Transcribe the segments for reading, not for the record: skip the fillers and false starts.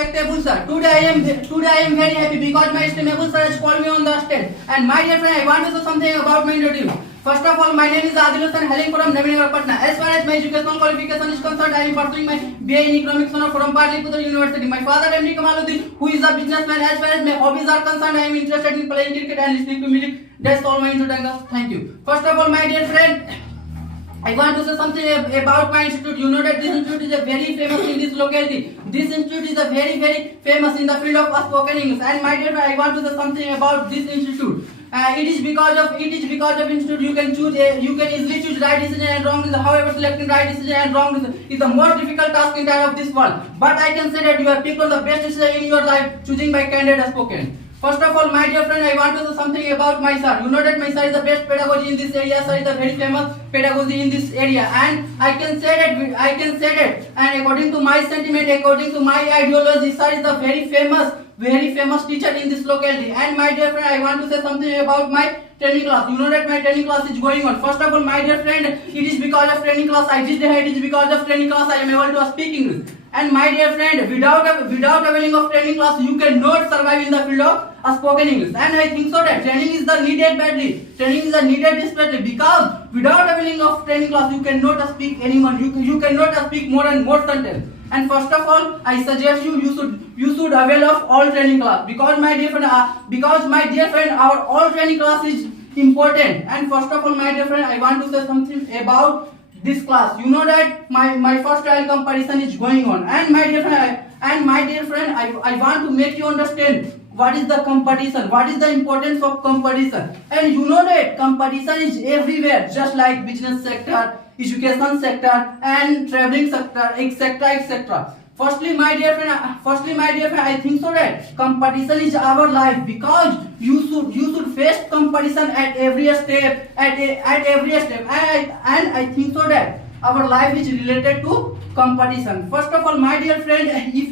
respectable sir. Today I am very happy because my estimable sir has called me on the stage. And my dear friend, I want to say something about my introduction. First of all, my name is Adil Hussain, hailing from Nabinagar, Patna. As far as my educational qualification is concerned, I am pursuing my BA in Economics from Patliputra University. My father M.D. Kamaluddin, who is a businessman. As far as my hobbies are concerned, I am interested in playing cricket and listening to music. That's all my introduction. Thank you. First of all, my dear friend, I want to say something about my institute. You know that this institute is a very famous in this locality. This institute is a very famous in the field of spoken English. And my dear friend, I want to say something about this institute. It is because of institute you can easily choose right decision and wrong decision. However, selecting right decision and wrong decision is the most difficult task in time of this world. But I can say that you have picked on the best decision in your life, choosing by candid spoken. First of all, my dear friend, I want to say something about my sir. You know that my sir is the best pedagogy in this area. Sir is a very famous pedagogy in this area, and I can say that. And according to my sentiment, according to my ideology, sir is the very famous teacher in this locality. And my dear friend, I want to say something about my training class. You know that my training class is going on. First of all, my dear friend, it is because of training class I did it is because of training class I am able to speak English. And my dear friend, without availing of training class, you cannot survive in the field of spoken English. And I think so that training is the needed badly. Training is the needed desperately, because without availing of training class, you cannot speak anyone. You cannot speak more and more sentence. And first of all, I suggest you should avail of all training class, because my dear friend, our all training class is important. And first of all, my dear friend, I want to say something about this class. You know that my first trial comparison is going on. And my dear friend, I want to make you understand what is the competition, what is the importance of competition. And you know that competition is everywhere, just like business sector, education sector, and traveling sector, etc. Firstly, my dear friend, I think so that competition is our life, because you should face competition at every step, and I think so that our life is related to competition. First of all, my dear friend, if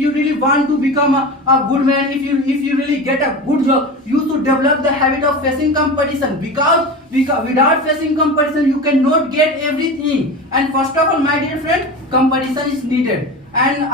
you really want to become a good man, if you really get a good job, you should develop the habit of facing competition, because without facing competition, you cannot get everything. And first of all, my dear friend, competition is needed. And